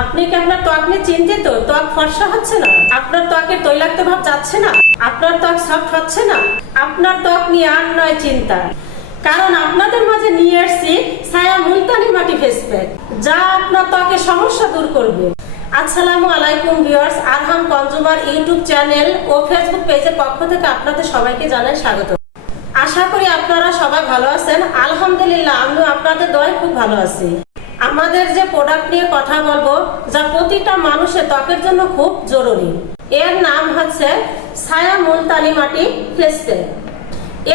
আপনি কি আপনার ত্বক নিয়ে চিন্তিত? ত্বক ফর্সা হচ্ছে না, আপনার ত্বকে তৈলাক্ত ভাব যাচ্ছে না, আপনার ত্বক সফট হচ্ছে না, আপনার ত্বক নিয়ে আর নয় চিন্তা। কারণ আপনাদের মাঝে নিয়ে আসছি ছায়া মুলতানি মাটি ফেস প্যাক, যা আপনার ত্বকের সমস্যা দূর করবে। আসসালামু আলাইকুম ভিউয়ার্স, আরহাম কনজিউমার ইউটিউব চ্যানেল ও ফেসবুক পেজের পক্ষ থেকে আপনাদের সবাইকে জানাই স্বাগত। আশা করি আপনারা সবাই ভালো আছেন। আলহামদুলিল্লাহ, আমিও আপনাদের দয়ায় খুব ভালো আছি। আমাদের যে প্রোডাক্ট নিয়ে কথা বলবো, যা প্রতিটা মানুষের ত্বকের জন্য খুব জরুরি, এর নাম হচ্ছে ছায়া মুলতানি মাটি ফেস প্যাক।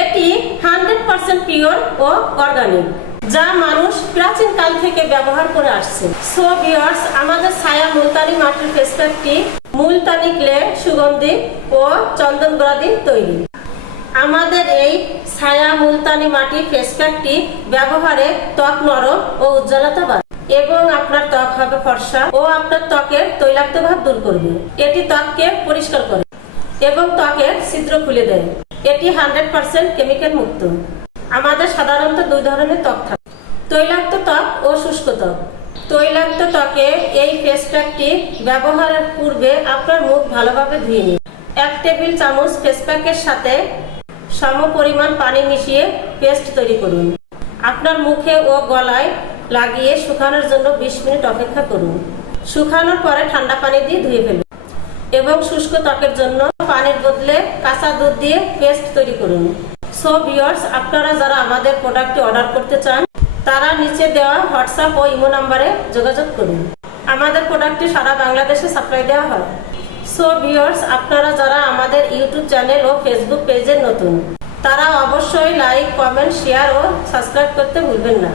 এটি 100% পিওর ও অর্গানিক, যা মানুষ প্রাচীন কাল থেকে ব্যবহার করে আসছে। সো ভিউয়ার্স, আমাদের ছায়া মুলতানি মাটির ফেস প্যাকটি মুলতানি ক্লে, সুগন্ধি ও চন্দন গুঁড়া দিয়ে তৈরি। আমাদের এই ছায়া মুলতানি মাটি ফেস প্যাকটি ব্যবহারে ত্বক নরম ও উজ্জ্বলতা বাড়ে এবং আপনার ত্বক হবে ফর্সা ও আপনার ত্বকের তৈলাক্ত ভাব দূর করবে। এটি ত্বককে পরিষ্কার করে এবং ত্বকের ছিদ্র খুলে দেয়। এটি 100% কেমিক্যাল মুক্ত। আমাদের সাধারণত দুই ধরনের ত্বক থাকে, তৈলাক্ত ত্বক ও শুষ্ক ত্বক। তৈলাক্ত ত্বকে এই ফেস প্যাকটি ব্যবহারের পূর্বে আপনার মুখ ভালোভাবে ধুয়ে নিন। 1 টেবিল চামচ ফেস প্যাকের সাথে সম পরিমাণ পানি মিশিয়ে পেস্ট তৈরি করুন। আপনার মুখে ও গলায় লাগিয়ে শুকানোর জন্য 20 মিনিট অপেক্ষা করুন। শুকানোর পরে ঠান্ডা পানি দিয়ে ধুয়ে ফেলুন এবং শুষ্ক ত্বকের জন্য পানির বদলে কাঁচা দুধ দিয়ে পেস্ট তৈরি করুন। সো ভিউয়ার্স, আপনারা যারা আমাদের প্রোডাক্টটি অর্ডার করতে চান, তারা নিচে দেওয়া হোয়াটসঅ্যাপ ও ইমো নাম্বারে যোগাযোগ করুন। আমাদের প্রোডাক্টটি সারা বাংলাদেশে সাপ্লাই দেওয়া হয়। সো ভিউয়ার্স, আপনারা যারা আমাদের ইউটিউব চ্যানেল ও ফেসবুক পেজে নতুন, তারা অবশ্যই লাইক, কমেন্ট, শেয়ার ও সাবস্ক্রাইব করতে ভুলবেন না।